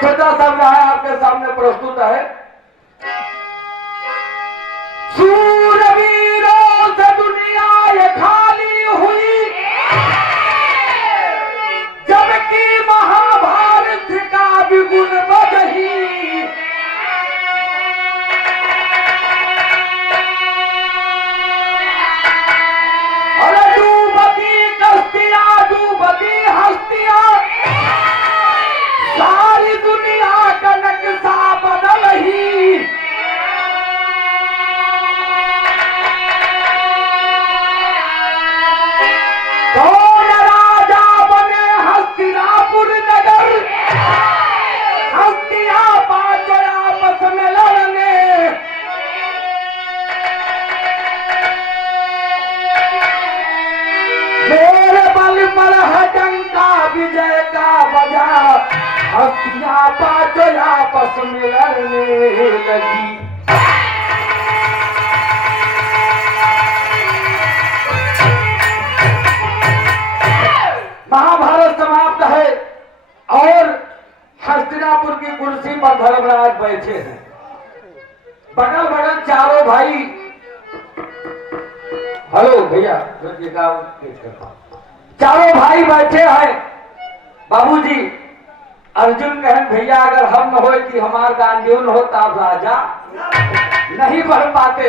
एक छोटा सा है आपके सामने प्रस्तुत है। सूरवीरों से दुनिया ये खाली हुई, जबकि महाभारत का विगुण बजही। अरे डूबती कश्तियां, डूबती हस्तियां, सारी दुनिया का नक्शा बदल ही। कौन राजा बने हस्तिनापुर नगर, हस्तियां पांचों आपस में लड़ने। मेरे बल पर है डंका विजय का बजा, हस्तियां पांचों आपस में लड़ने लगी। महाभारत समाप्त है और हस्तिनापुर की कुर्सी पर धर्मराज बैठे हैं। बगल बगल चारों भाई, हेलो भैया, चारों भाई बैठे हैं। बाबूजी अर्जुन कहन भैया अगर हम न हो कि हमार गांधीन हो तब राजा नहीं बन पाते।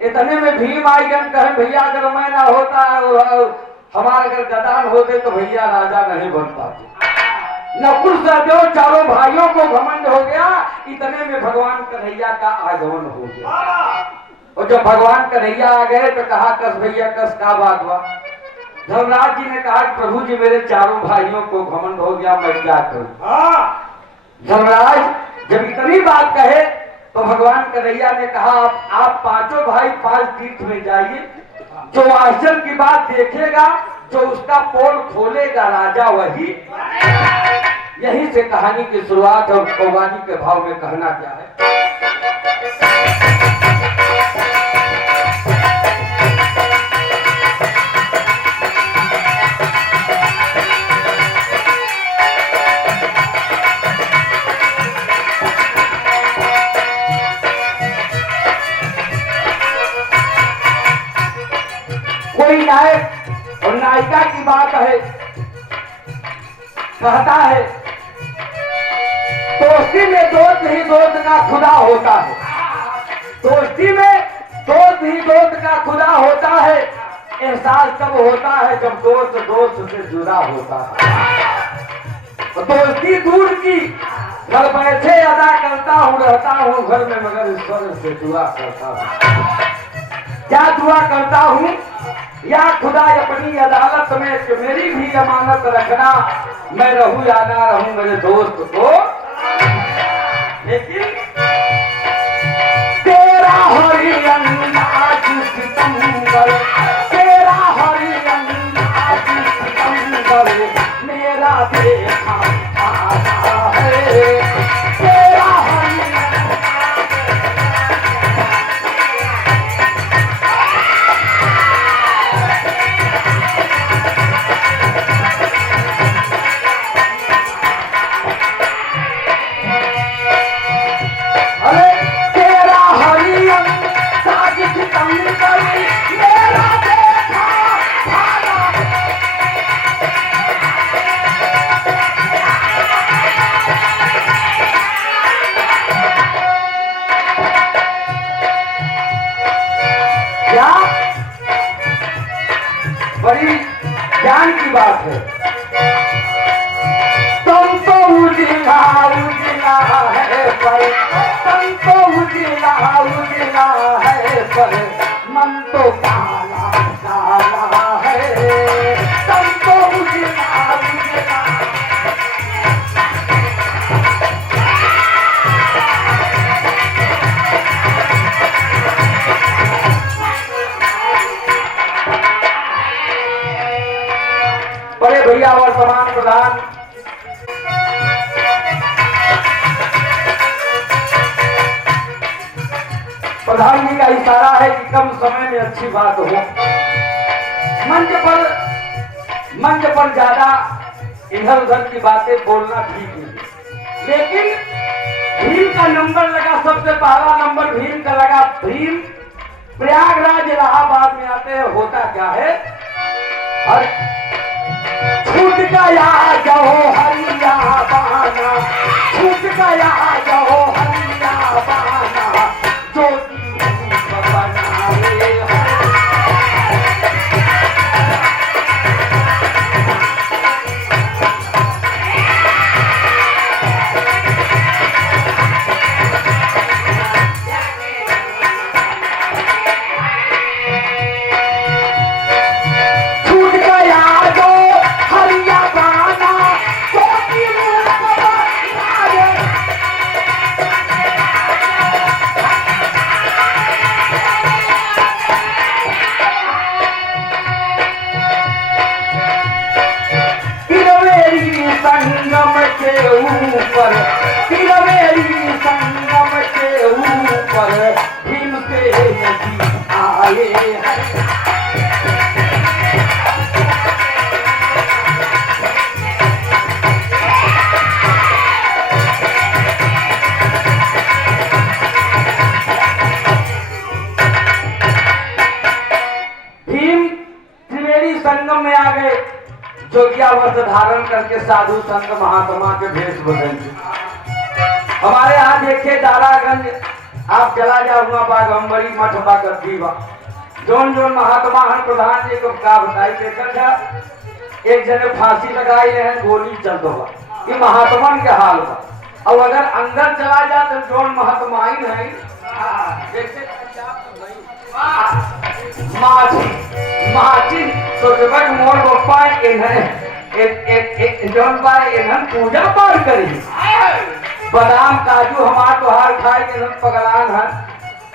इतने में भीम आई गन कहन भैया अगर मैं ना होता हमारा अगर गदान होते तो भैया राजा नहीं बन पाते। नकुल सहदेव चारों भाइयों को घमंड हो गया। इतने में भगवान कन्हैया का आगमन हो गया और जब भगवान कन्हैया आ गए तो कहा कस भैया कस का बात हुआ। धर्मराज जी ने कहा प्रभु जी मेरे चारों भाइयों को घमंड हो गया, मैं क्या करूं। धर्मराज जब इतनी बात कहे तो भगवान कन्हैया ने कहा आप पांचों भाई 5 तीर्थ में जाइए। जो आश्चर्य की बात देखेगा, जो उसका पोल खोलेगा राजा वही। यहीं से कहानी की शुरुआत और कव्वाली के भाव में कहना क्या है। कोई नायक और नायिका की बात है, कहता है दोस्ती में दोस्त ही दोस्त का खुदा होता है। दोस्ती में दोस्त ही दोस्त का खुदा होता है। एहसास तब होता है जब दोस्त दोस्त से जुड़ा होता है। दोस्ती दूर की, घर बैठे अदा करता हूँ, रहता हूँ घर में मगर ईश्वर से दुआ करता हूँ। क्या दुआ करता हूँ? या खुदा अपनी अदालत में कि मेरी भी अमानत रखना, मैं रहूं या ना रहूं मेरे दोस्त को। लेकिन तेरा हरि अंदाज सितमगर, तेरा हरि अंदाज सितमगर, मेरा देखा आता है। तेरा हरि बड़ी ज्ञान की बात है। तुम तो उजिला उजिला है पर, तुम तो उजिला उजिला है पर, मन तो काला काला है। तुम तो उजिला उजिला। बड़े भैया वर्तमान प्रधान प्रधान जी का इशारा है कि कम समय में अच्छी बात हो। मंच पर ज्यादा इधर उधर की बातें बोलना ठीक नहीं। लेकिन भीम का नंबर लगा, सबसे पहला नंबर भीम का लगा। भीम प्रयागराज इलाहाबाद में आते हैं। होता क्या है, और छूट गया जाओ हरिया बाना, छूट गया जाओ हरिया बाना, जो बनाए संगम के ऊपर, त्रिवेणी संगम के ऊपर भीम से नदी आए हैं। भीम त्रिवेणी संगम में आ गए, जोगिया वस्त्र धारण करके साधु संत महात्मा के भेष बदल। हमारे यहाँ देखिए दारागंज, आप चला जाओ वहाँ बागम्बरी मठ बा गद्दी बा, जोन जोन महात्मा हन प्रधान जी को का बताई देखा था। एक जने फांसी लगाई है, गोली चल दो, ये महात्मन के हाल बा। और अगर अंदर चला जा तो जोन महात्माइन है, जैसे माची सोचबक मोर बप्पा एक जौन बा एनहन पूजा पाठ करी, बादाम काजू हमार तोहार खाए के एनहन पगलान हन।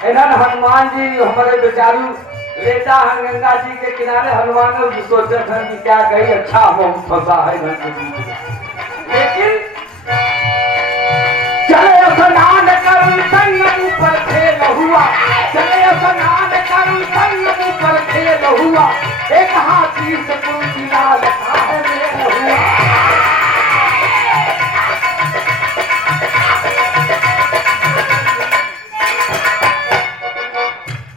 एनहन हनुमान जी हमारे बेचारू लेता हन गंगा जी के किनारे। हनुमान ने सोचत हन कि क्या कही अच्छा हम फंसा है घर के बीच में। लेकिन चले स्नान करूं संग ऊपर खेल हुआ, चले स्नान करूं संग ऊपर खेल हुआ, एक हाथी से कुर्सी लाल है मेल हुआ।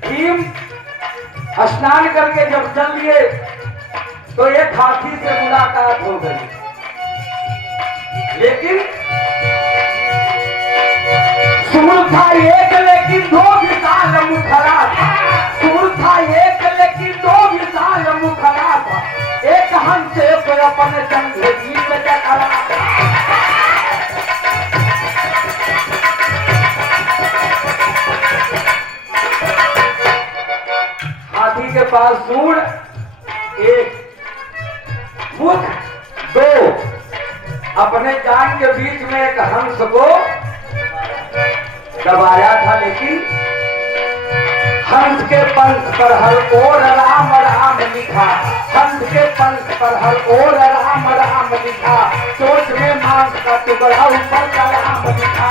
भीम स्नान करके जब चल लिए तो एक हाथी से मुलाकात हो गई। लेकिन सूर था एक लेकिन दो विशाल मुखरा था, सूर था एक लेकिन दो विशाल मुखरा था, एक हंस से अपने जंगली जीव जकड़ा। हाथी के पास सूंड एक, मुख दो, अपने जान के बीच में एक हंस को दबाया था। लेकिन हंस के पंख पर हर ओर राम राम लिखा, हंस के पंख पर हर ओर राम राम लिखा, सोच में मांस का टुकड़ा ऊपर का राम लिखा।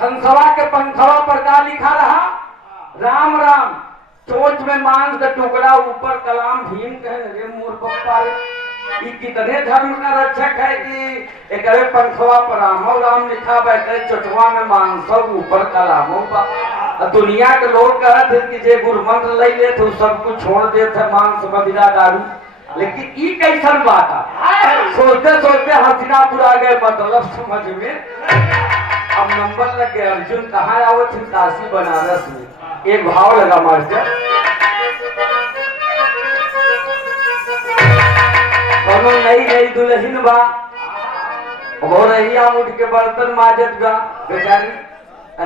हंसवा के पंखवा पर का लिखा रहा, राम राम, चोंच में मांस का टुकड़ा ऊपर कलाम। भीम कहे रे मोर बप्पा रे, ये कितने धर्म का रक्षक है कि एक पंखवा पर राम राम लिखा, बैठे चोटवा में मांस ऊपर कलामो बा। दुनिया के लोग कहते कि जे गुरु मंत्र ले ले तो सब कुछ छोड़ देते, मांस मदिरा दारू। लेकिन ये कैसन बात है, सोचते सोचते हसीनापुर आ गए, मतलब समझ में। अब नंबर लग गया, अर्जुन कहाँ आओ थे, काशी बनारस में। एक भाव लगा मास्टर, कोनो नई नई दुल्हन बा, रहिया मुठ के बर्तन माजत बा बेचारी,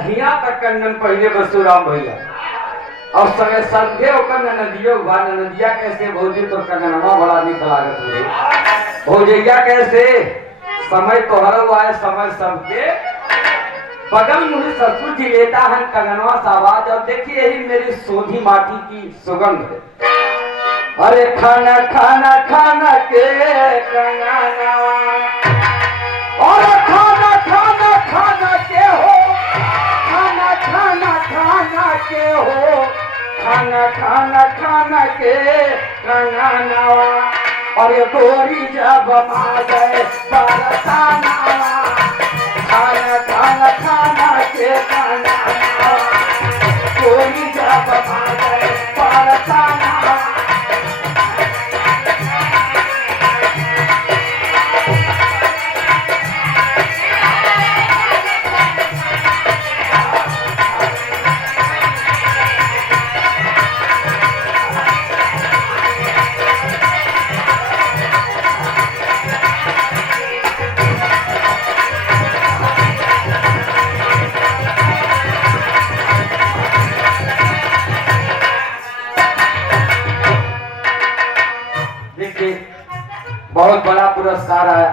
हिया तक कंगन पहले बसुराम भैया, और संगे संगे ओकर नदियो बा। नदिया कैसे भौजी तो कंगनवा बड़ा निक लागत है, भौजैया कैसे समय तोहर आए समय सबके। बगल मुझे ससुर जी लेता है कंगनवा सावाज, और देखिए यही मेरी सोधी माटी की सुगंध है। अरे खाना खाना खाना के कंगनवा के कंगनवा और गोरी जब मा गए बरसानावा खाना खाना खाना के कंगनवा गोरी जब मा गए बरसानावा। बहुत बड़ा पुरस्कार आया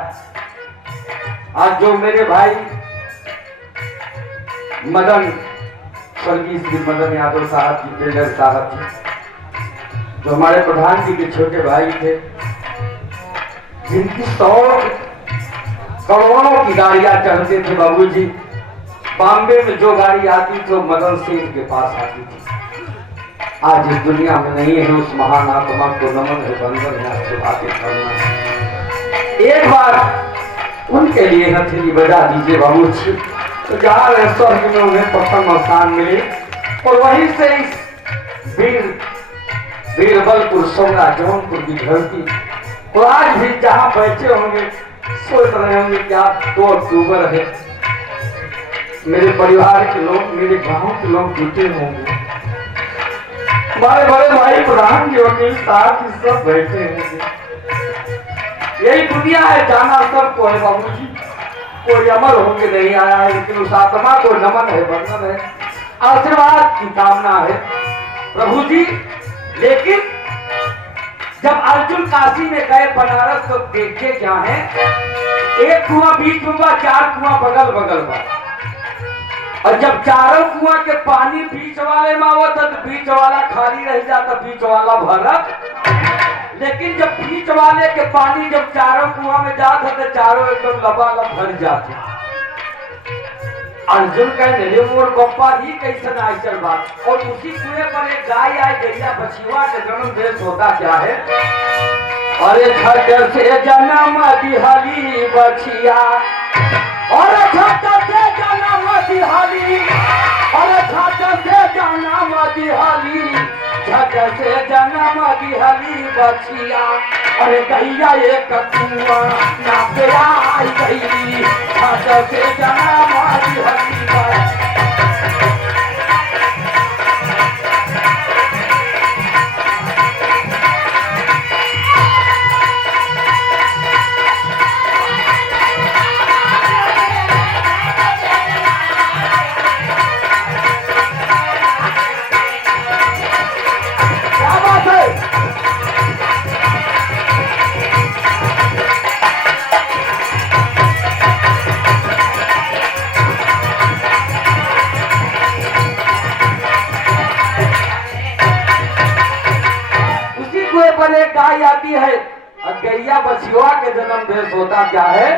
आज जो मेरे भाई मदन स्वर्गीय श्री मदन यादव साहब जी टेलर साहब जी जो हमारे प्रधान जी के छोटे भाई थे जिनकी 100 करोड़ों की गाड़ियां चढ़ते थे बाबूजी। बॉम्बे में जो गाड़ी आती थी वो मदन सेठ के पास आती थी। आज इस दुनिया में नहीं है उस महान आत्मा को नमन है बंधन है आपसे बातें करना है। एक बार उनके लिए हथेली बजा दीजिए बाबूजी तो जहाँ स्वर्ग में उन्हें प्रथम स्थान मिले और वहीं से इस बीरबलपुर सोना जौनपुर की धरती और आज भी जहाँ बैठे होंगे सोच रहे होंगे कि आप 2 अक्टूबर है मेरे परिवार के लोग मेरे गांव के लोग जुटे होंगे हमारे बड़े भाई प्रधान जी वकील साहब सब बैठे होंगे। यही दुनिया है जाना सबको है बाबूजी कोई अमर होके नहीं आया है लेकिन उस आत्मा को नमन है बंधन है आशीर्वाद की कामना है प्रभु जी। लेकिन जब अर्जुन काशी में गए बनारस तो देखे क्या है एक कुआं बीच में 4 कुआं बगल बगल में और जब चारों कुआं के पानी बीच वाले में आवता तो बीच वाला खाली रह जाता बीच वाला भरत। लेकिन जब बीच वाले के पानी जब चारों कुआं में जाता तो चारों एकदम लबालब भर जाते। अर्जुन कहने रे मोर बप्पा ही कैसे आई चल बात और उसी कुएं पर एक गाय आई गैया बछिया के जन्म देश होता क्या है अरे छठ से जन्म दिहली बछिया और छठ से जन्म दिहली और छठ से जन्म दिहली छठ से जन्म दिहली बछिया अरे गैया एक कुआं ना पे आई गई छठ से जन्म दिहली बछिया। गाय आती है और गैया बछिया के जन्म देश होता क्या है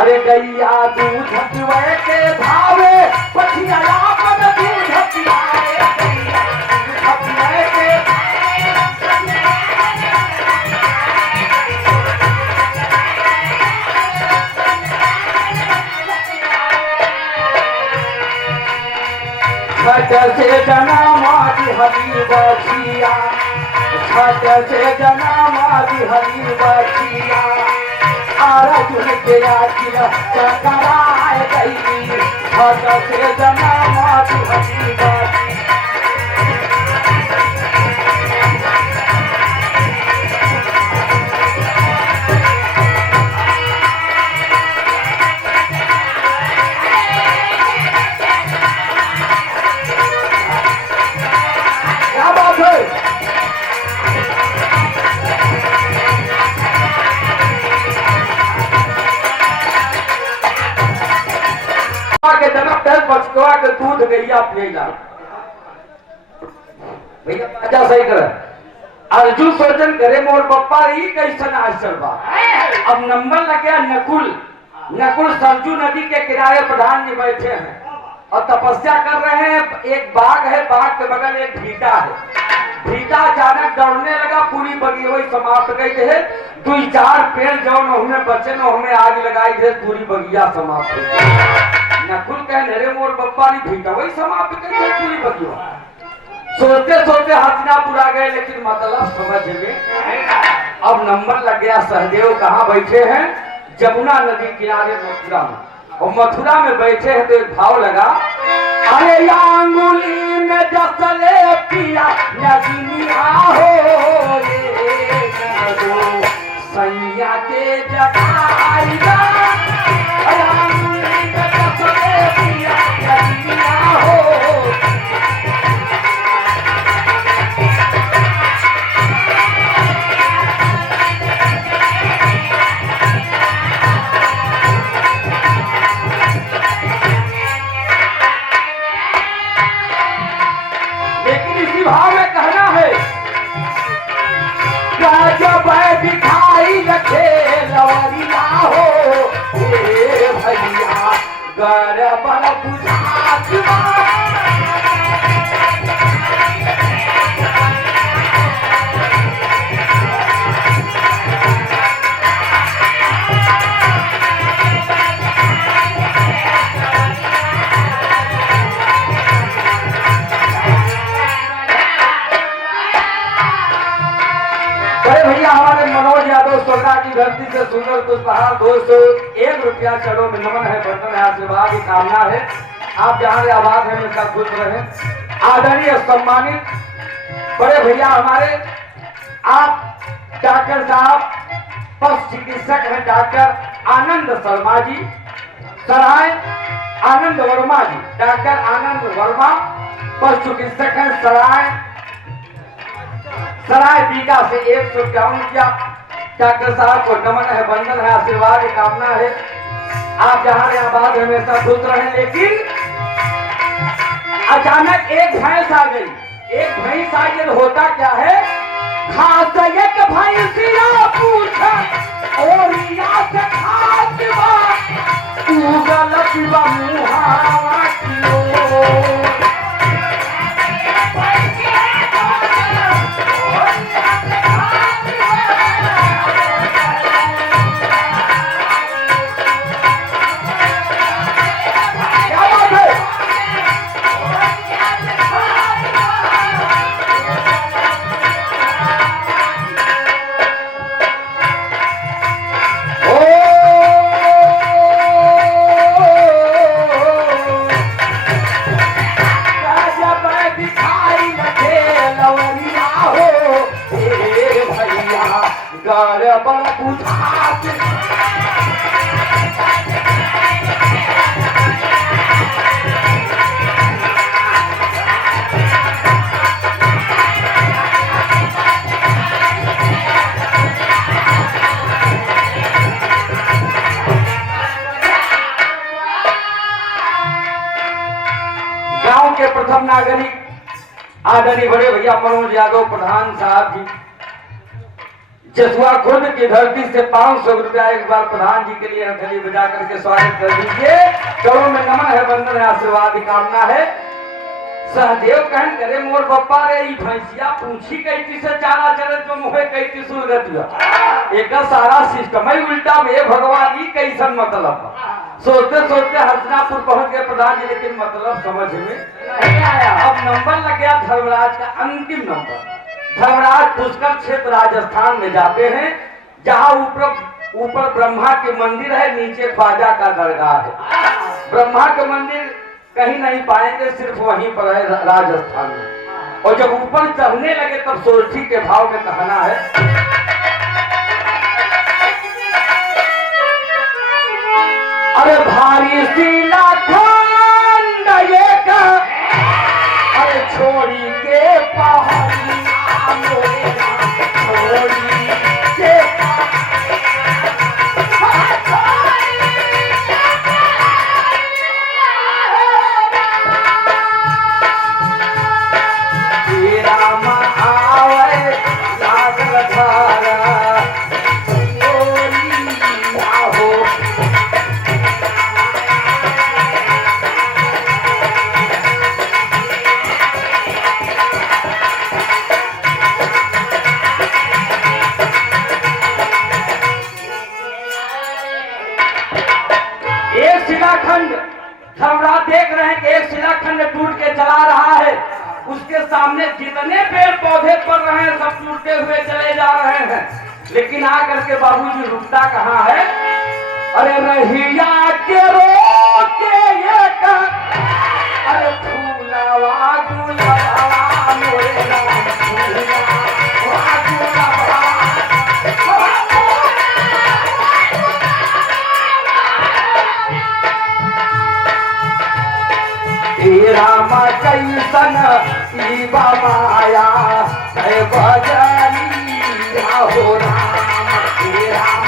अरे गैया दूध पिवाए के भावे बछिया अपन दूध पिवाए के छठ से जन्म दिहली बछिया छठ से जन्म दिहली बछिया अर्जुन के आखिर चकराए गई छठ से जन्म दिहली बछिया। के जन्म दस बचकवा के दूध गैया पिएगा भैया बाजा सही कर अर्जुन सोचन करे मोर बप्पा ही कैसन आश्चर्य बा। अब नंबर लग गया नकुल नकुल सरजू नदी के किनारे प्रधान जी बैठे हैं और तपस्या कर रहे हैं। एक बाग है बाग के बगल एक भीटा है भीटा अचानक दौड़ने लगा, पूरी बगिया समाप्त गई थे। 2-4 पेड़ जौन हमें बचे न हमें आग लगाई थे, पूरी बगिया समाप्त हो गई। नकुल कहे मेरे मोर बप्पा ने भीटा वही समाप्त गई थे पूरी बगिया। सोचते सोचते हस्तिनापुर आ गए, लेकिन मतलब समझ में अब नंबर लग गया। सहदेव कहाँ बैठे हैं? जमुना नदी किनारे मथुरा में। और मथुरा में बैठे हैं तो एक भाव लगा, अरे अंगुली में जसले पिया नदिया हो सैया के जगाईगा, अंगुली में जसले पिया नदिया हो। भाव में कहना है, जब दिखाई रखे लवरिया हो भैया गरबल बुझात भैया हमारे मनोज यादव सोलना की धरती से सुंदर पुष्पहार 201 रुपया चलो में नमन है, बर्तन है, आशीर्वाद की कामना है। आप जहाँ से आवाज है हमेशा खुश रहे। आदरणीय सम्मानित बड़े भैया हमारे, आप डॉक्टर साहब पशु चिकित्सक हैं, डॉक्टर आनंद शर्मा जी, सराय आनंद वर्मा जी, डॉक्टर आनंद वर्मा पशु चिकित्सक हैं, सराय बीका से 151 रुपया। डॉक्टर साहब को नमन है, बंधन है, आशीर्वाद की कामना है। आप जहाँ यहाँ बात हमेशा खुश रहे। लेकिन अचानक एक भैंस आ गई, एक भैंस आ गई। होता क्या है, खास एक भैंसिया पूछा और से खास गलत मुहावा के प्रथम नागरिक आदरणीय बड़े भैया मनोज यादव प्रधान साहब जी, जसुआ खुर्द की धरती से 500 रुपया एक बार प्रधान जी के लिए हथेली बजा करके स्वागत कर दीजिए। चरणों में नमन है, बंधन है, आशीर्वाद की कामना है। सहदेव कहन करे मोर बप्पा रे ई भैंसिया पूछी कैती से चारा चरत में मुहे कैती सुरगत एक सारा सिस्टम ही उल्टा में भगवान ई कैसन मतलब। सोचते सोचते हस्तिनापुर पहुंच गए प्रधान जी, लेकिन मतलब समझ में नहीं आया। अब नंबर लग गया धर्मराज का, अंतिम नंबर। धर्मराज पुष्कर क्षेत्र राजस्थान में जाते हैं, जहाँ ऊपर ब्रह्मा के मंदिर है, नीचे ख्वाजा का दरगाह है। ब्रह्मा के मंदिर कहीं नहीं पाएंगे, सिर्फ वहीं पर है राजस्थान में। और जब ऊपर चढ़ने लगे तब सोरठी के भाव में कहना है, अरे भारी सीला खंड एक अरे छोड़ी के पहाड़ी छोड़ी के शिलाखंड धर्मराज देख रहे हैं कि एक शिलाखंड टूट के चला रहा है, उसके सामने जितने पेड़ पौधे पड़ रहे हैं सब टूटते हुए चले जा रहे हैं। लेकिन आकर के बाबूजी रुकता कहाँ है? अरे रहिया के रोके ये कर, अरे फूलवा गुलवा मोरे राम फूलवा गुलवा। राम कैसन शिवा माया है बजरिया हो राम राम।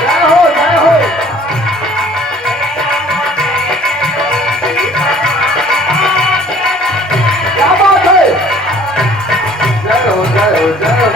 जय हो जय हो। क्या बात है? जय हो जय हो जय हो।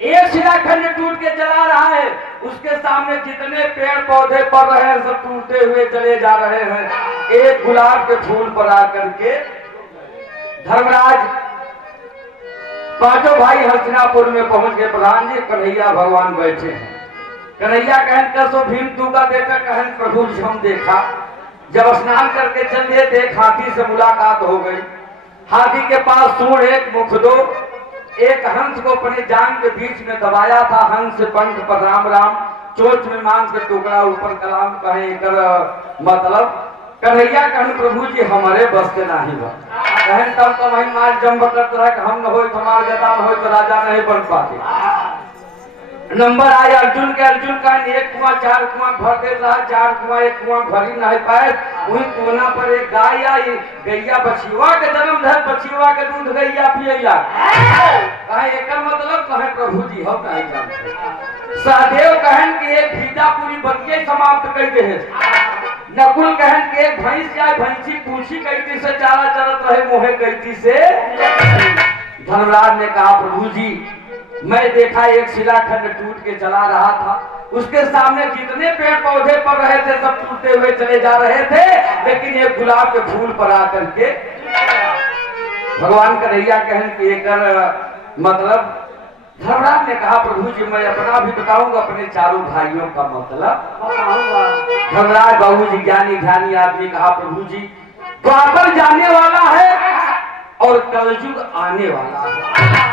एक शिलाखंड टूट के चला रहा है, उसके सामने जितने पेड़ पौधे पड़ रहे हैं सब टूटते हुए चले जा रहे हैं। एक गुलाब के फूल पर आकर के धर्मराज पांचों भाई हरसिनापुर में पहुंच गए। प्रधान जी कन्हैया भगवान बैठे हैं। कन्हैया कहन कसो भीम तू का देखा, कहन प्रभु जी हम देखा। जब स्नान करके चले देख हाथी से मुलाकात हो गई। हाथी के पास सूंड एक मुख दो, एक हंस को अपने जांग के बीच में दबाया था। हंस से पंख पर राम राम, चोट में मांस के टुकड़ा ऊपर कलाम कहे कर मतलब। कन्हैया कहन प्रभु जी हमारे बस के नहीं बा। कहन तब तो वही मार जम्ब करते रहे कि हम न हो तो हमार गदा न हो तो राजा नहीं बन पाते। नंबर आए अर्जुन के। अर्जुन का एक कुआं चार कुआं भर दे रहा, चार कुआं एक कुआं भर ही नहीं पाए। वही कोना पर एक गाय आई, गैया बछिवा के जन्म धर, बछिवा के दूध गैया पियला। कहे एक मतलब कहे प्रभु जी हम नहीं जानते। सहदेव कहन कि एक भीजा पूरी बतिये समाप्त कर दे। नकुल कहन के एक भैंस जाए, भैंसी पूछी कैती से चारा चरत रहे मोहे कैती से। धर्मराज ने कहा प्रभु जी मैं देखा एक शिलाखंड टूट के चला रहा था, उसके सामने जितने पेड़ पौधे पड़ रहे थे सब टूटते हुए चले जा रहे थे। लेकिन एक गुलाब के फूल पर आकर के भगवान कन्हैया कहन कि एक मतलब। धर्मराज ने कहा प्रभु जी मैं अपना भी बताऊंगा, अपने चारों भाइयों का मतलब। धर्मराज बाबू जी ज्ञानी ध्यानी आदमी कहा प्रभु जी द्वापर जाने वाला है और कलयुग आने वाला है,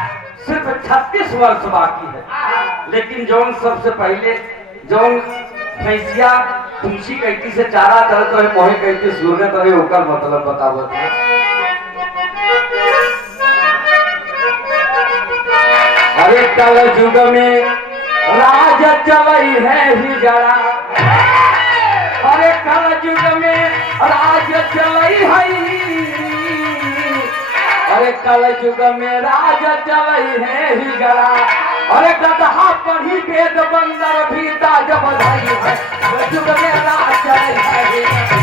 सिर्फ 36 वर्ष बाकी है। लेकिन जौन सबसे पहले जौन भैंसिया तुलसी कहती से चारा चरत रहे मोहे कहती सूर्य रहे ओकर मतलब बतावत है। अरे कलयुग में राज चलई है ही जड़ा, अरे कलयुग में राज चलई है, अरे कलयुग में राज चलई है ही जड़ा। अरे गदहा पढ़ी वेद बंदर भी ताज बधाई है, कलयुग में राज चलई है ही जड़ा।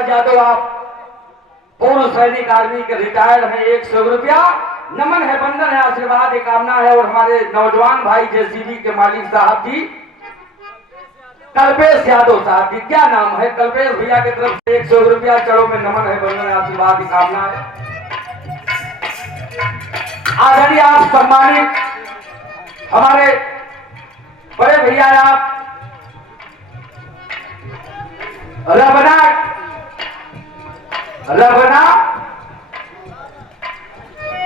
यादव आप पूर्व सैनिक आर्मी के रिटायर्ड हैं, 100 रुपया नमन है, बंधन है, आशीर्वाद है, कामना है। और हमारे नौजवान भाई जेसीबी के मालिक साहब जी कल्पेश यादव साहब जी, क्या नाम है, कल्पेश भैया की तरफ से 100 रुपया चढ़ो में नमन है, बंधन है, आशीर्वाद है, कामना है। आदरणीय आप सम्मानित हमारे बड़े भैया आप रबना रबना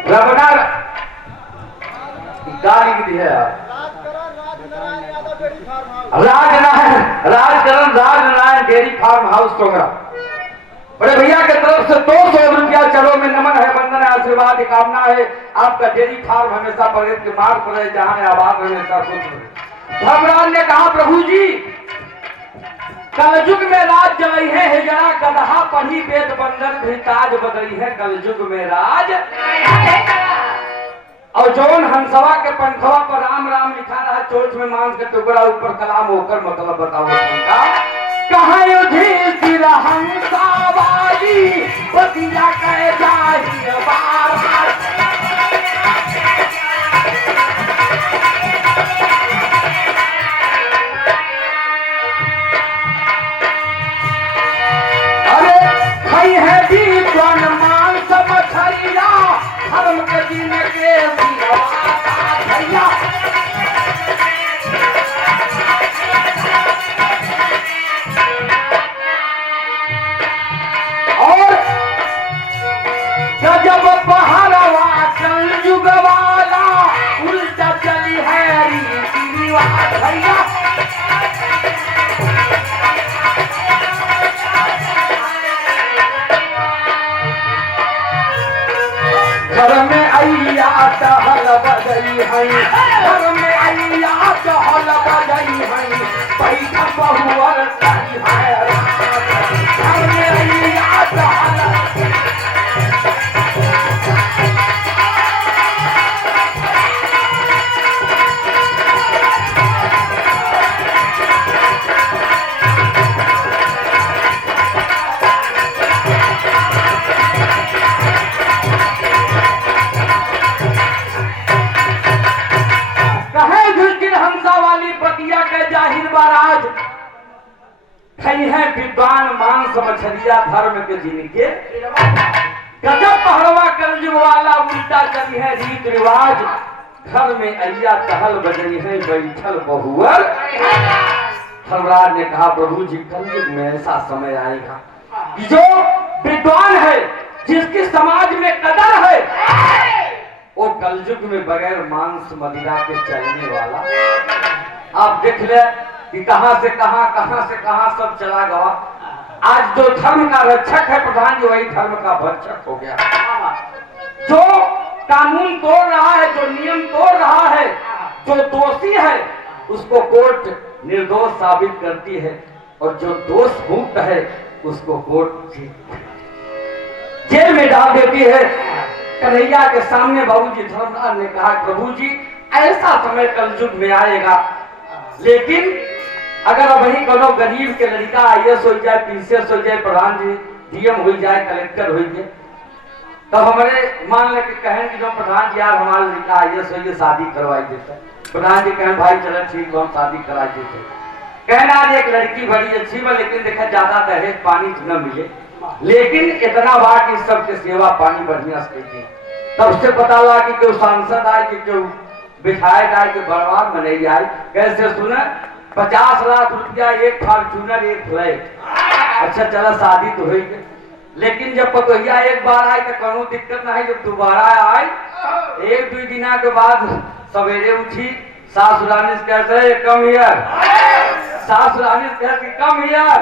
रबना गाली दी है आप राजनारायण डेयरी फार्म हाउस टोगरा। बड़े भैया के तरफ से 200 रुपया चलो में नमन है, वंदन है, आशीर्वाद की कामना है। आपका डेयरी फार्म हमेशा प्रगति के मार्ग पर रहे, जहां है आबाद हमेशा खुश रहे। धर्मराज ने कहा प्रभु जी कलयुग में राज जलई है हिजड़ा गदहा पढ़ी वेद बंदर भी ताज बदली है कलयुग में राज। और जौन हंसवा के पंखवा पर राम राम लिखा रहा, चोट में मांस का टुकड़ा ऊपर कलाम होकर मतलब बताओ कहाँ युधिष्ठिर हंसावाली बतिया कह जाही बार बार। धर्म के जीने के और जब बहरवा कलयुग वाला उल्टा चली है रीति रिवाज भैया। घर में अइया टहल बजई है, घर में अइया टहल बजई है, बैठा बहुअर सही है, घर में अइया टहल। जाहिर बाराज खई है विद्वान मांस मछलिया धर्म के जिनके गजब पहरवा कलयुग वाला उल्टा चली है रीत रिवाज। घर में अय्या टहल बजई है बैठल बहुअर। धर्मराज ने कहा प्रभु जी कलयुग में ऐसा समय आएगा जो विद्वान है, जिसकी समाज में कदर है, वो कलयुग में बगैर मांस मदिरा के चलने वाला। आप देख ले कि कहां से कहां सब चला गया। आज जो धर्म का रक्षक है प्रधान जी, वही धर्म का भक्षक हो गया। जो कानून तोड़ रहा है, जो नियम तोड़ रहा है, जो दोषी है उसको कोर्ट निर्दोष साबित करती है, और जो दोष मुक्त है उसको कोर्ट जेल में डाल देती है। कन्हैया के सामने बाबूजी धर्मराज ने कहा प्रभु जी ऐसा समय कलयुग में आएगा, लेकिन अगर वही कोनो गरीब के लड़का IAS हो जाए, PCS हो जाए, प्रधान जी DM हो जाए, कलेक्टर हो जाए, तब हमारे मान लेके कहें कि जो प्रधान जी यार हमारा लड़का IAS हो जाए शादी करवाई देते। प्रधान जी कहें भाई चलो ठीक हम शादी करा देते। कहना आज एक लड़की बड़ी अच्छी है, लेकिन देखा ज्यादा दहेज पानी न मिले, लेकिन इतना बात इस सबके सेवा पानी बढ़िया से की। तब से पता लगा कि क्यों सांसद आए, कि क्यों विधायक आए, कि बड़वार में नहीं आए। कैसे सुने 50 लाख रुपया एक फॉर्चूनर एक फ्लैट। अच्छा चला शादी तो हुई, लेकिन जब पतोहिया एक बार आए तो कोनो दिक्कत ना है। जब दोबारा आए 1-2 दिना के बाद सवेरे उठी, सासुरानी कैसे कम हियर, सासुरानी कैसे कम हियर।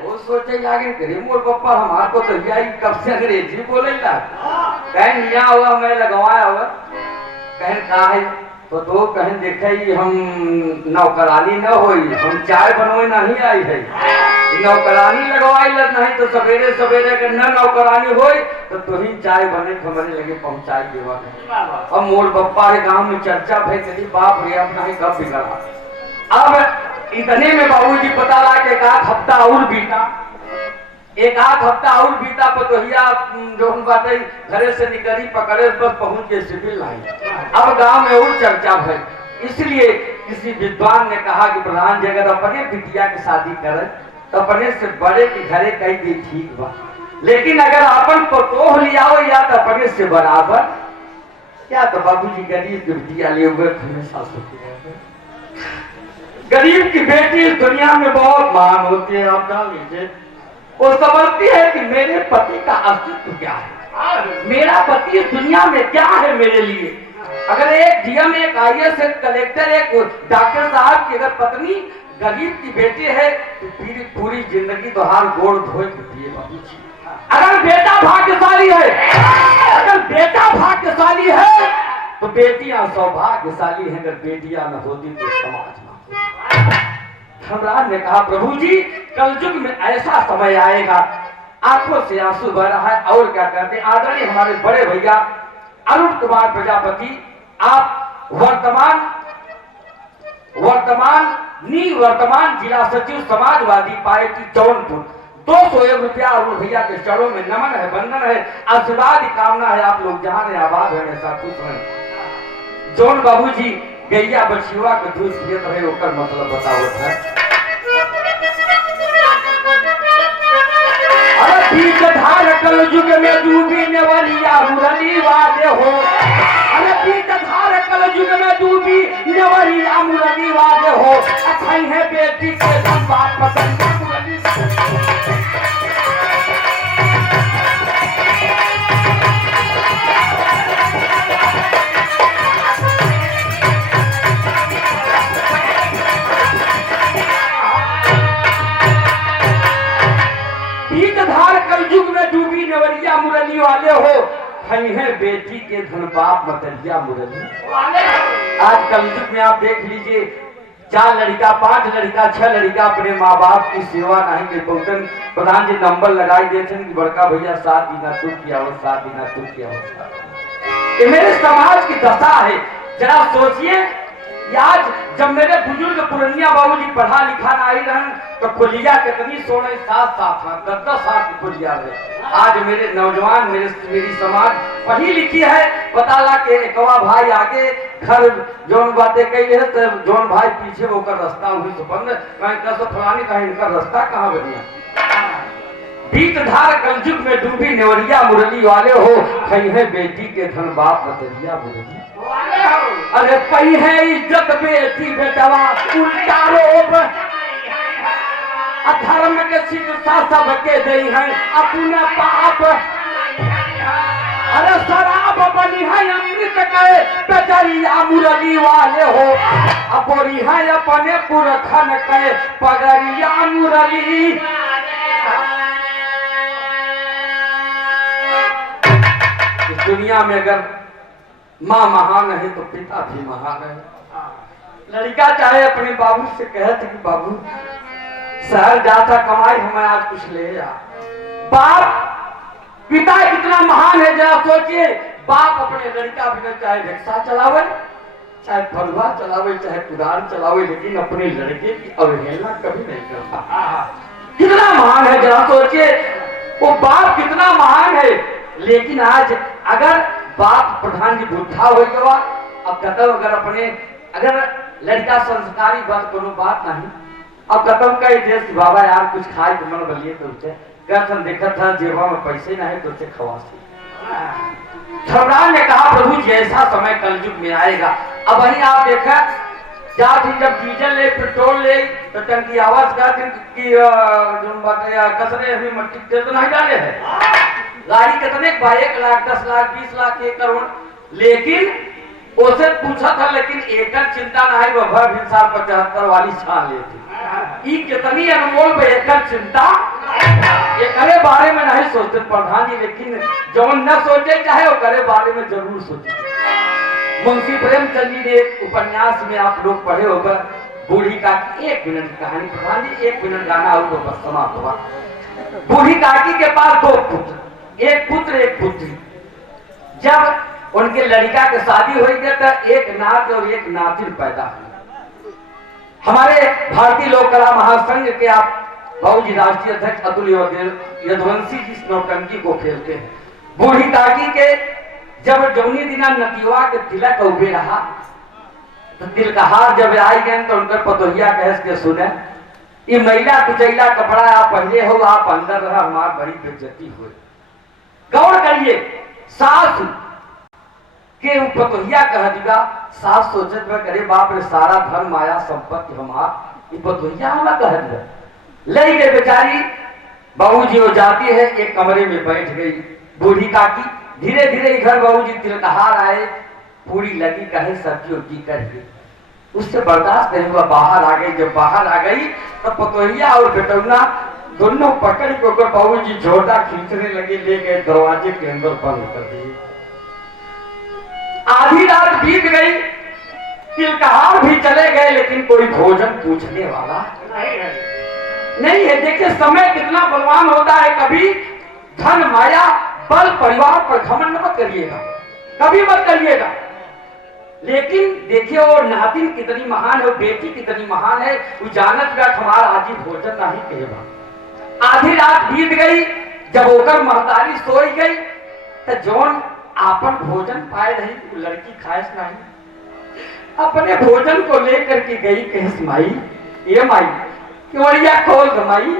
वो सोचे लागे कि मोर पप्पा हमारे को तो कब से अंग्रेजी बोले कहें यहाँ हुआ मैं लगवाया हुआ। कहें कहा है तो कहें देखे हम नौकरानी न होई, हम चाय बनवे नहीं आई है, नौकरानी लगवाई नहीं तो सवेरे सवेरे अगर न नौकरानी होई तो तुही चाय बने हमारे लगे पहुंचाई देवा। अब मोर पप्पा के गांव में चर्चा भाई तेरी बाप रे अपना ही कब बिगड़ा। अब इतने में बाबूजी पता लगा कि एक हफ्ता और बीता पतोहिया जो बाटे घरे से निकली पकड़े बस पहुंच के सिविल लाइन। अब गांव में और चर्चा भई, इसलिए किसी विद्वान ने कहा कि प्रधान जी अगर अपने बिटिया की शादी करे तो अपने से बड़े के घरे कही दी ठीक बा, लेकिन अगर अपन पतोह लियाओ या तो अपने से बराबर, या तो बाबूजी गरीब की बिटिया ले हमेशा गरीब की बेटी इस दुनिया में बहुत महान होती है। आप जान लीजिए वो समझती है कि मेरे पति का अस्तित्व क्या है, मेरा पति इस दुनिया में क्या है मेरे लिए। अगर एक डीएम, एक आईएएस, एक कलेक्टर, एक डॉक्टर साहब की अगर पत्नी गरीब की बेटी है तो पूरी जिंदगी तो हार गोड़ धोए पिए बाबूजी। अगर बेटा भाग्यशाली है, अगर बेटा भाग्यशाली है तो बेटियां सौभाग्यशाली हैं। अगर बेटियां न होती तो समाज न होता। धर्मराज ने कहा प्रभु जी कलयुग में ऐसा समय आएगा, आंखों से आंसू बह रहा है। और क्या कहते हैं आदरणीय हमारे बड़े भैया अरुण कुमार प्रजापति, आप वर्तमान जिला सचिव समाजवादी पार्टी जौनपुर, 201 रुपया अरुण भैया के चरणों में नमन है, वंदन है, आशीर्वाद की कामना है। आप लोग जहां ने आबाद है हमेशा खुश रहें। जौन बाबूजी गैया बछिया के दूध पियत रहे ओकर मतलब बतावत है। अरे बीच धार कलयुग में डूबी नेवरिया मुरली वाले हो, अरे बीच धार कलयुग में डूबी नेवरिया मुरली वाले हो, अथई है बेटी के धन बाप पसंद मुरली। कलयुग में डूबी नेवरिया मुरली वाले हो, है बेटी के धन बाप मतलिया मुरली। आज कलयुग में आप देख लीजिए 4 लड़का 5 लड़का 6 लड़का अपने माँ बाप की सेवा नहीं के बहुतन प्रधान जी नंबर लगाई देते कि बड़का भैया 7 दिन तू किया हो, 7 दिन तू किया हो। ये मेरे समाज की दशा है। जरा सोचिए आज जब मेरे बुजुर्ग पुरनिया बाबूजी पढ़ा लिखा नहीं रहन तो खुलिया कितनी सोने 7-7 लाख 10-10 लाख की खुलिया रहे। आज मेरे नौजवान मेरी समाज पढ़ी लिखी है, पता ला के एकवा भाई आगे घर जौन बातें कही है तो जौन भाई पीछे होकर रास्ता हुई तो बंद कहीं कस फलानी कहीं इनका रास्ता कहाँ बढ़िया। बीच धार कलयुग में डूबी नेवरिया मुरली वाले हो, कहीं है बेटी के धन बाप मतलिया मुरली। अरे पई है इज्जत बेटी बेटवा उल्टा रोब, अधर्म के शिक्षा सबके दे है अपना पाप। अरे शराब बनी है अमृत के बेचरिया मुरली वाले हो, अपोरी है अपने पुरखन के पगरिया मुरली। इस दुनिया में अगर माँ महान है तो पिता भी महान है। लड़का चाहे अपने बाबू से कहते कि बाबू शहर जाता कमाई हमें आज कुछ ले जा। बाप पिता कितना महान है जरा सोचिए। बाप अपने लड़का भी चाहे रिक्शा चलावे, चाहे फलुआ चलावे, चाहे कुदार चलावे, लेकिन अपने लड़के की अवहेलना कभी नहीं करता। कितना महान है जरा सोचिए। वो बाप कितना महान है। लेकिन आज अगर बाप प्रधान जी बुढ़ा हो गया अब कतम अगर अपने अगर लड़का संस्कारी बात कोनो बात नहीं अब कतम का देश बाबा यार कुछ खाए तो मन बलिए तो उसे कहते देखा था जेबा में पैसे नहीं तो उसे खवासी। धर्मराज ने कहा प्रभु जी ऐसा समय कलयुग में आएगा। अब वही आप देखा जाती जब डीजल ले पेट्रोल ले तो टंकी आवाज करते कि कसरे अभी मट्टी दे तो नहीं डाले है। गाड़ी कितने 1 लाख 10 लाख 20 लाख 1 करोड़, लेकिन उसे पूछा था लेकिन एकल चिंता नहीं वह 75 वाली छान लेती। कितनी अनमोल एकल चिंता एकरे बारे में नहीं सोचते प्रधान जी, लेकिन जो न सोचे चाहे वो करे बारे में जरूर सोचे। मुंशी प्रेमचंद जी ने एक उपन्यास में आप लोग पढ़े होगा बूढ़ी काकी। 1 मिनट की कहानी प्रधान जी, 1 मिनट गाना हो तो बस समाप्त हुआ। बूढ़ी काकी के पास 2 पुत्र, एक पुत्र एक पुत्री। जब उनके लड़का की शादी हो गई तो एक नात और एक नातिन पैदा हुई। हमारे भारतीय लोक कला महासंघ के आप बाबूजी राष्ट्रीय अध्यक्ष अतुल यदुवंशी जी इस नौटंकी को खेलते हैं। बूढ़ी काकी के जब जौनी दिना नतिवा के तिलक उबे रहा तो तिल का हार जब आई गए तो उनकर पतोहिया कह के सुने ये महिला कुचैला कपड़ा आप पहले हो आप अंदर रहा हमार बड़ी बेइज्जती हुई। गौर करिए सास के पतोहिया कह दिया। सास सोचत में करे बाप रे सारा धन माया संपत्ति हमार पतोहिया हमरा कह दिया। ले गए बेचारी बाबूजी वो जाती है एक कमरे में बैठ गई बूढ़ी काकी। धीरे धीरे घर बाबूजी तिलकहार आए पूरी लगी कहे सब्जी उब्जी करके, उससे बर्दाश्त नहीं हुआ, बाहर आ गई। जब बाहर आ गई तो पतोहिया और बेटौना दोनों पकड़ के ऊपर बाबूजी झोटा खींचने लगे, ले गए दरवाजे के अंदर बंद कर दिए। आधी रात बीत गई, तिलकहार भी चले गए, लेकिन कोई भोजन पूछने वाला नहीं है। देखिए समय कितना बलवान होता है। कभी धन माया बल परिवार पर घमंड मत करिएगा, कभी मत करिएगा। लेकिन देखिए वो नातिन कितनी महान है, वो बेटी कितनी महान है, वो जानत का हमारा आज ही भोजन नहीं कहेगा। आधी रात बीत गई, जब होकर महतारी सोई गई तो जौन आपन भोजन पाए रही, वो लड़की खाएस नहीं, अपने भोजन को लेकर के गई। कहेस माई, ये माई क्योरिया खोल दो माई,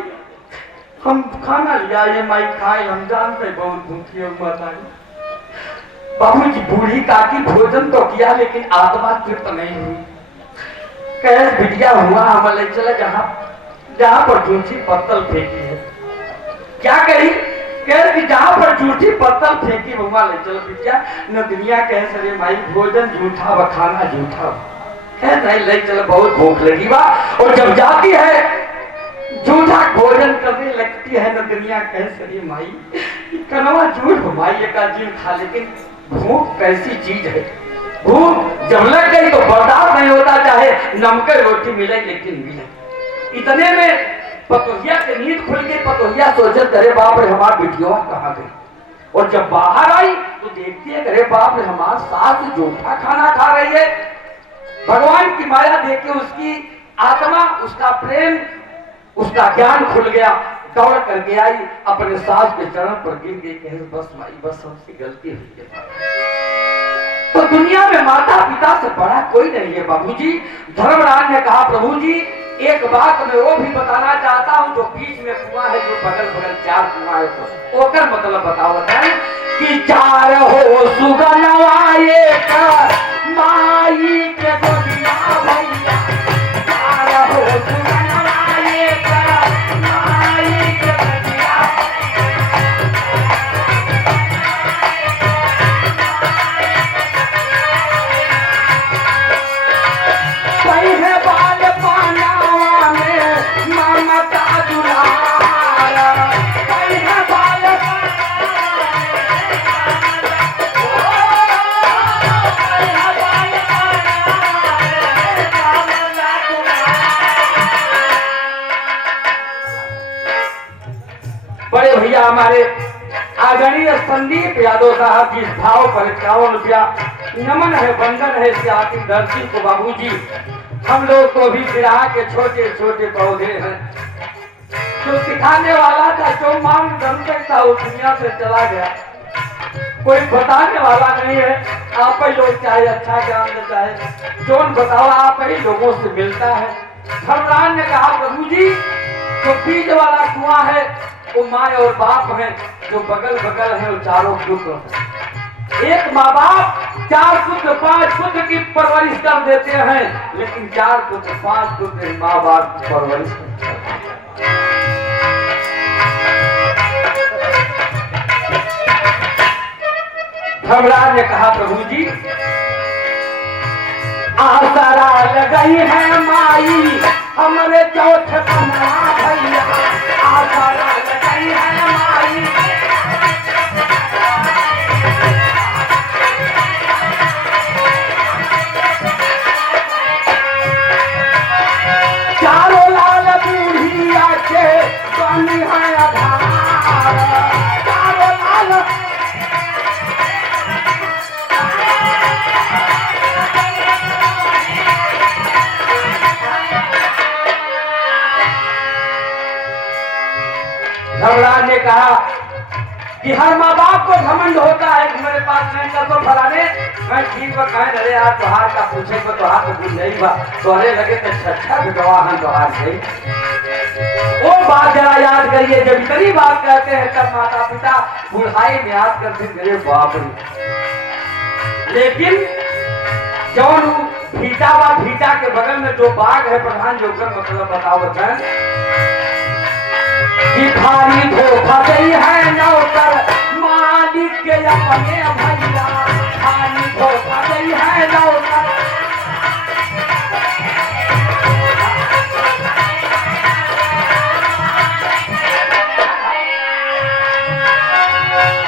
हम खाना लिया, ये माई खाए, हम जानते बहुत भूखी हो महतारी। बाबूजी बूढ़ी काकी भोजन तो किया, लेकिन आत्मा तृप्त नहीं हुई। कहे बिटिया हुआ हम ले चला जहां पर झूठी पत्तल फेंकी है। क्या कही? कह कि जहां पर झूठी पत्तल फेंकी हुआ ले चलो बिटिया। न दुनिया कहे सरे माई भोजन झूठा व खाना झूठा। कह नहीं ले चलो, बहुत भूख लगी बा। और जब जाती है झूठा भोजन करने लगती है, न दुनिया कहे सरे माई कनवा झूठ माई का जीव खा, लेकिन भूख कैसी चीज है। भूख जब लग गई तो बर्दाश्त नहीं होता, चाहे नमक रोटी मिले लेकिन मिले। इतने में पतोहिया की नींद खुल गई। पतोहिया सोचे करे बाप रे हमार बिटिया कहाँ गई। और जब बाहर आई तो देखती है करे बाप रे हमार सास जूठा खाना खा रही है। भगवान की माया देख के उसकी आत्मा, उसका प्रेम, उसका ज्ञान खुल गया। दौड़ करके आई, अपने सास के चरण पर गिर गई। कहे बस माई बस हमसे गलती हुई है। तो दुनिया में माता पिता से बड़ा कोई नहीं है बाबूजी। धर्मराज ने कहा प्रभु जी एक बात मैं वो भी बताना चाहता हूँ, जो बीच में कुआं है, जो बगल बगल चार कुआं है, तो ओकर मतलब बताओ कि चार हो सुगनवा एक माई के गोदिया भैया, चार हो सुगनवा एक माई के गोदिया। पहले बाल पानावा में ममता दुलार, पहले बाल बड़े भैया हमारे आदरणीय संदीप यादव साहब जिस भाव पर 51 रुपया नमन है, बंधन है से आती दर्शी को बाबूजी। हम लोग को भी विराह के छोटे छोटे पौधे हैं। जो सिखाने वाला था, जो मार्गदर्शक था, वो दुनिया से चला गया। कोई बताने वाला नहीं है। आप ही लोग चाहे अच्छा ज्ञान देता है, जो बताओ आप ही लोगों से मिलता है। धर्मराज ने कहा प्रभु जी जो बीच वाला कुआं है वो माँ और बाप हैं, जो बगल बगल है वो चारों पुत्र हैं। एक माँ बाप 4 पुत्र 5 पुत्र की परवरिश कर देते हैं, लेकिन 4 पुत्र 5 पुत्र माँ बाप की परवरिश करते हैं। धर्मराज ने कहा प्रभु जी आसरा लगाई है माई हमारे चौथे पन्ना भैया, आसरा लगाई है माई। चारों लाल बूढ़िया के पानी है आधार, चारों लाल धर्मराज ने कहा कि हर माँ बाप को घमंड होता है कि मेरे पास नहीं कर तो फलाने मैं ठीक बा कहे अरे यार तोहार का पूछे को तोहार तो कुछ नहीं बा, तोहरे लगे तो अच्छा भी गवाह है तोहार नहीं। वो बात जरा याद करिए, जब इतनी बात कहते हैं तब माता पिता बुढ़ाई में याद करते मेरे बाप रे। लेकिन जौन भीटा बा, भीटा के बगल में जो बाग है प्रधान जो मतलब बताओ कि भारी धोखा गई है नौकर मालिक के अपने भैया, भारी धोखा गई आई है नौकर।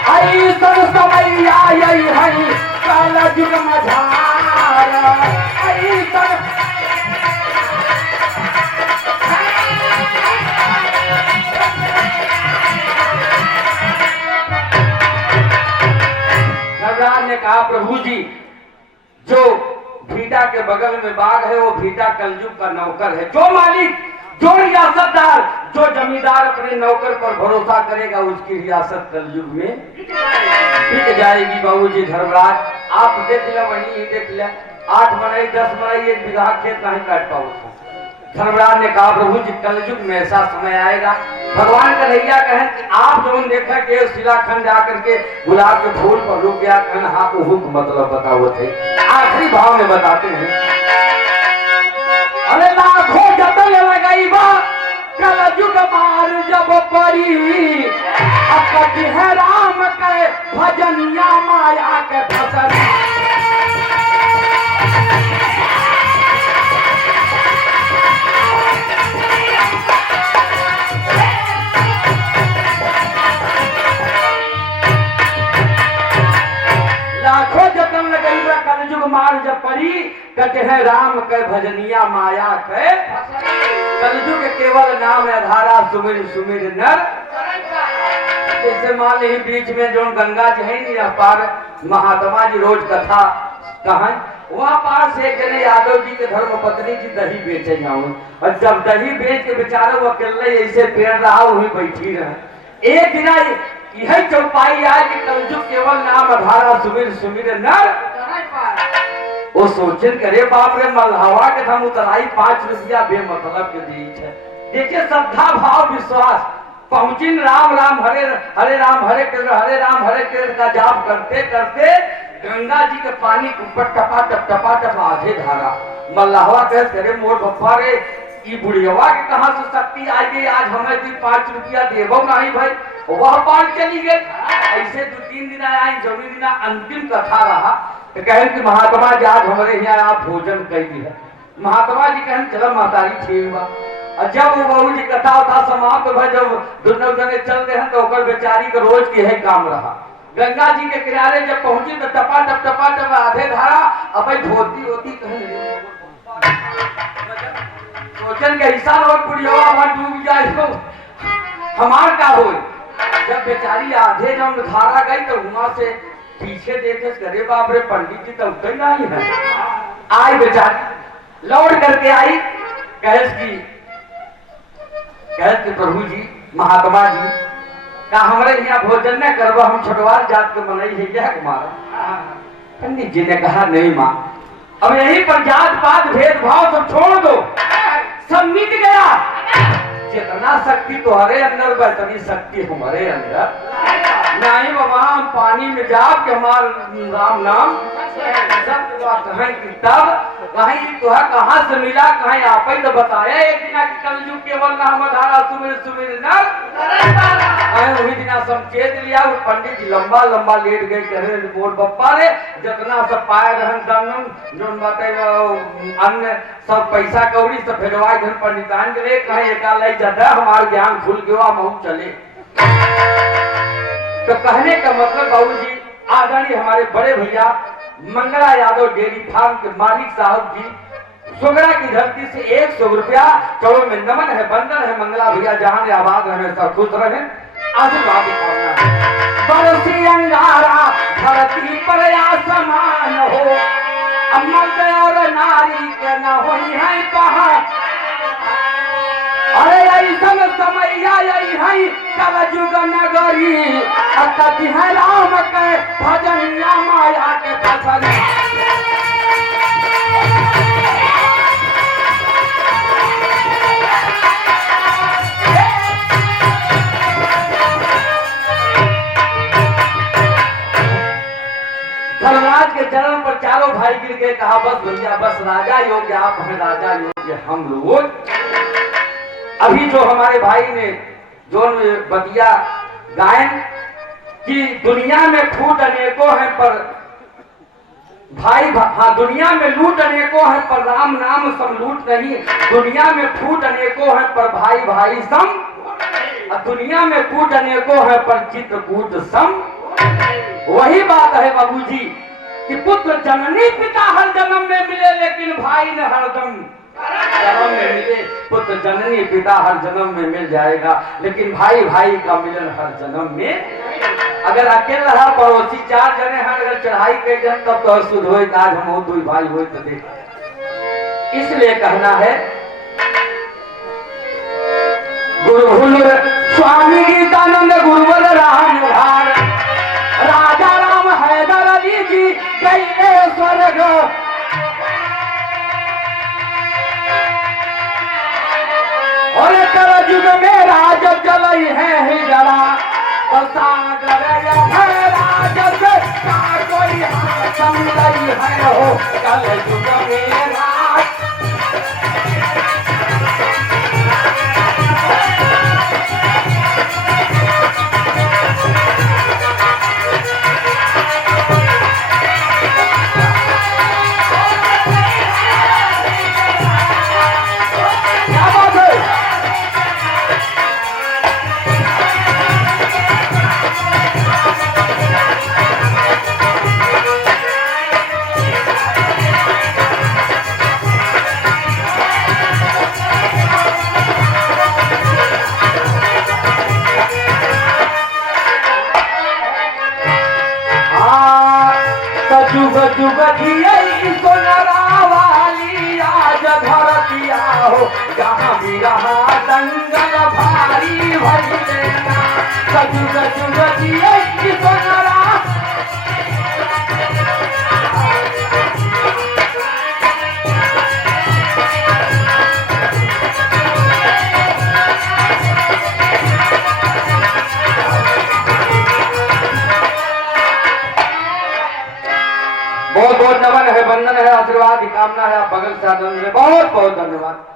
आई सब समय आई है काल जुग मझार। आई सब धर्मराज ने कहा प्रभु जी, जो भीटा के बगल में बाग है वो भीटा कलयुग का नौकर है। जो मालिक, जो रियासतदार, जो जमींदार अपने नौकर पर भरोसा करेगा उसकी रियासत कलयुग में बिक जाएगी। बाबूजी धर्मराज आप देख लिया, वही देख लिया, 8 मरई 10 मरई 1 बीघा खेत नहीं काट पाओ। धर्मराज ने कहा प्रभु जी कलयुग में ऐसा समय आएगा, भगवान कन्हैया कहें कि आप जो देखा कि शिलाखंड जाकर के गुलाब के फूल पर रुक गया, कहना हाँ वो मतलब बताओ थे। आखिरी भाव में बताते हैं, अरे लाखों जतन लगाई बा कलयुग मार जब पड़ी, अब है राम के भजनिया माया के फसल। लाखों जतन लगई बा कलयुग मार जब पड़ी, कहते हैं राम के भजनिया माया के। कलयुग केवल नाम आधारा सुमिर सुमिर नर। जैसे मान ली बीच में जो गंगा जी है नहीं पार, महात्मा जी रोज कथा कहा, वहाँ पार से एक जने यादव जी के धर्म पत्नी जी दही बेचे जाऊँ, और जब दही बेच के बेचारे वो अकेले ऐसे पेड़ रहा वही बैठी रहे। एक दिन यही चौपाई आए कि कलयुग केवल नाम आधारा सुमिर सुमिर नर। वो सोचे करे बाप रे मल्हावा के हम उतराई 5 रुपया बेमतलब के बीच है। देखिए श्रद्धा भाव विश्वास, पहुंचिन राम राम हरे हरे राम हरे कृष्ण का जाप करते करते गंगा जी के पानी के ऊपर टपा टप आधे धारा। मल्लाहवा कहे करे मोर बप्पा रे ई बुढ़ियावा के कहां से शक्ति आ गई, आज हमें 5 रुपया देबो नहीं भाई। वह पार चली गई। ऐसे 2-3 दिन आए, जौनी दिन अंतिम कथा रहा तो कहें कि महात्मा जी आज हमारे यहाँ आप भोजन कर दी है। महात्मा जी कहें चलो महतारी ठीक बा। और जब वो बहू जी कथा उथा समाप्त भा, जब दोनों जने चलते हैं तो ओकर बेचारी के रोज के है काम रहा। गंगा जी के किनारे जब पहुंची तो टपा टप आधे धारा, अब धोती होती कहें सोचन के हिस्सा लोग बुढ़िया डूब जाए तो हमार का हो। जब बेचारी आधे जब धारा गई तो वहां से पीछे देखे करे बाप रे पंडित जी तो उतर नहीं है। आई बेचारी लौट करके आई, कहे कि प्रभु जी महात्मा जी का हमारे यहाँ भोजन न करवा, हम छोटवार जात के मनई है क्या हमारा। पंडित जी ने कहा नहीं माँ, अब यहीं पर जात पात भेदभाव सब छोड़ दो, सब मिट गया। जितना शक्ति तुम्हारे अंदर बतनी शक्ति हमारे अंदर नहीं बाबा। हम पानी में जाप के हमार राम नाम सब बात है कि तब कहीं तो है कहाँ से मिला, कहीं आप ही तो बताया एक दिन कि कलयुग केवल नाम आधारा सुमिर सुमिर नर। वही दिना समचेत लिया। वो पंडित जी लंबा लंबा लेट गए, कहे बोल बप्पा रे जितना सब पाए रहन दन जो बातें अन्य सब पैसा कौड़ी सब भेजवाए घर पंडितान के लिए, कहीं एक ज्यादा हमारा ज्ञान खुल गया महू चले। तो कहने का मतलब बाबूजी आदरणीय हमारे बड़े भैया मंगला यादव डेयरी फार्म के मालिक साहब जी सोगरा की धरती से 100 रुपया चौड़ में नमन है, बंदन है। मंगला भैया जहां आबाद रहे सब खुश रहे, आशीर्वाद की कामना है। बरसी अंगारा धरती पर आसमान हो, मर्द और नारी के न होई है पहाड़। अरे ऐसन समय आई है कलयुग नगरी, कथि है राम के भजनिया माया के फसल। धर्मराज के जन्म पर चारों भाई गिर गए, कहा बस भैया बस, राजा योग्य आप हैं, राजा योग्य हम लोग। अभी जो हमारे भाई ने जो बतिया गायन कि दुनिया में फूट अनेकों हैं पर हाँ, दुनिया में लूट अनेकों है पर राम नाम सम लूट नहीं। दुनिया में फूट अनेकों है पर भाई भाई सम, और दुनिया में कूट अनेकों है पर चित्रकूट सम। वही बात है बाबूजी कि पुत्र जननी पिता हर जन्म में मिले, लेकिन भाई ने हरदम जन्म में मिले। पुत्र जननी पिता हर जन्म में मिल जाएगा, लेकिन भाई भाई का मिलन हर जन्म में। अगर अकेला रहा पड़ोसी 4 जने हैं, अगर चढ़ाई कर जन तब तो शुद्ध हो, आज हम दुई भाई हो तो देख। इसलिए कहना है गुरु स्वामी गीतानंद गुरुवर राम भार, राजा राम हैदर अली जी गए स्वर्ग। और कर युग में राज चलई है जरा, सागर राज का कोई संगई है हो, कल युग में राज। जुग जुग दिए सोनरा वाली आज धरतिया हो, जहाँ भी रहा दंगल भारी भरी देना। जुग जुग दिए सोनरा बहुत बहुत नमन है, वंदन है, आशीर्वाद की कामना है। आप बगल से आनंद में बहुत बहुत धन्यवाद।